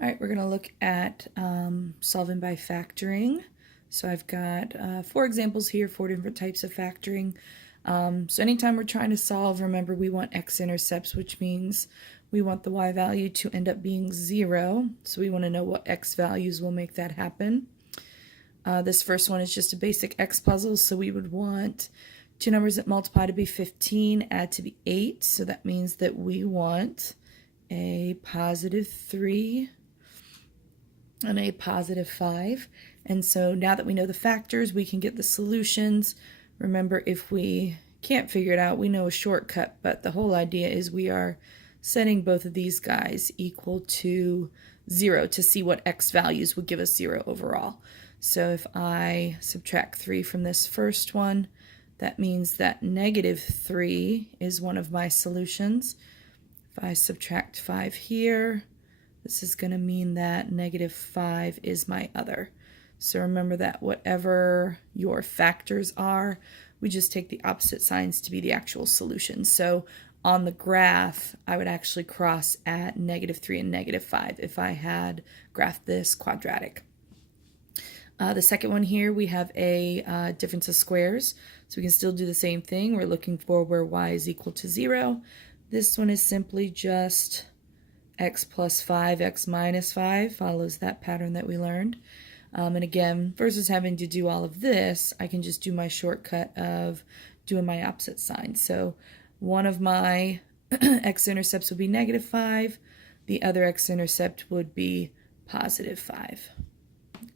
All right, we're going to look at solving by factoring. So I've got 4 examples here, 4 different types of factoring. So anytime we're trying to solve, remember we want x-intercepts, which means we want the y value to end up being 0. So we want to know what x values will make that happen. This first one is just a basic x puzzle, so we would want two numbers that multiply to be 15, add to be 8. So that means that we want a positive 3 and a positive 5. And so now that we know the factors, we can get the solutions. Remember, if we can't figure it out, we know a shortcut, but the whole idea is we are setting both of these guys equal to 0 to see what x values would give us 0 overall. So if I subtract 3 from this first one, that means that negative 3 is one of my solutions. If I subtract 5 here, this is going to mean that negative 5 is my other. So remember that whatever your factors are, we just take the opposite signs to be the actual solution. So on the graph, I would actually cross at negative 3 and negative 5 if I had graphed this quadratic. The second one here, we have a difference of squares. So we can still do the same thing. We're looking for where y is equal to 0. This one is simply just x plus 5, x minus 5, follows that pattern that we learned. And again, versus having to do all of this, I can just do my shortcut of doing my opposite sign. So one of my x-intercepts would be negative 5. The other x-intercept would be positive 5.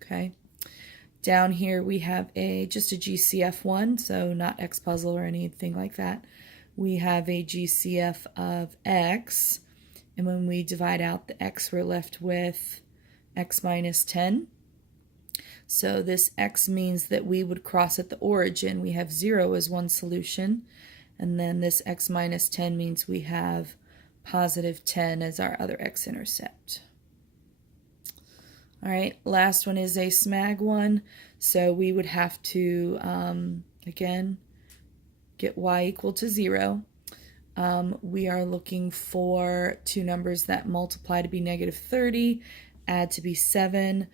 Okay. Down here we have just a GCF one, so not X puzzle or anything like that. We have a GCF of x, and when we divide out the x, we're left with x minus 10. So this x means that we would cross at the origin. We have 0 as one solution, and then this x minus 10 means we have positive 10 as our other x-intercept. All right, last one is a SMAG one. So we would have to, again, get y equal to 0. We are looking for two numbers that multiply to be negative 30, add to be 7.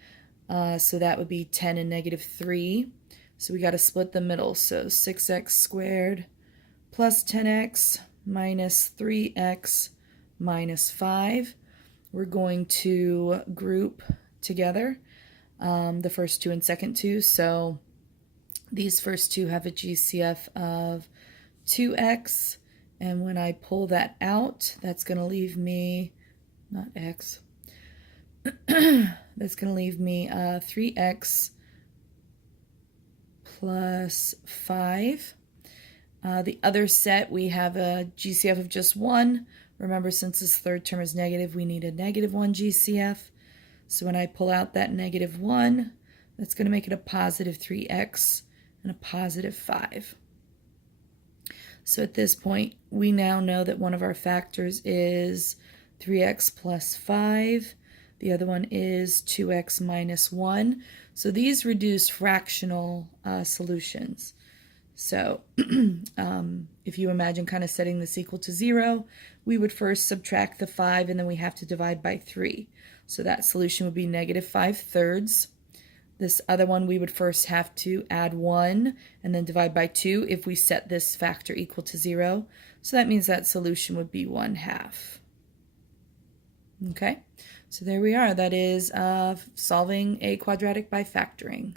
So that would be 10 and negative 3. So we got to split the middle. So 6x squared plus 10x minus 3x minus 5. We're going to group together the first two and second two. So these first two have a GCF of 2x, and when I pull that out, that's going to leave me, not x, that's going to leave me 3x plus 5. The other set, we have a GCF of just 1. Remember, since this third term is negative, we need a negative 1 GCF. So when I pull out that negative 1, that's going to make it a positive 3x and a positive 5. So at this point, we now know that one of our factors is 3x plus 5. The other one is 2x minus 1. So these reduce fractional solutions. So if you imagine kind of setting this equal to 0, we would first subtract the 5, and then we have to divide by 3. So that solution would be negative 5/3. This other one, we would first have to add 1 and then divide by 2 if we set this factor equal to 0. So that means that solution would be 1/2. Okay, so there we are. That is solving a quadratic by factoring.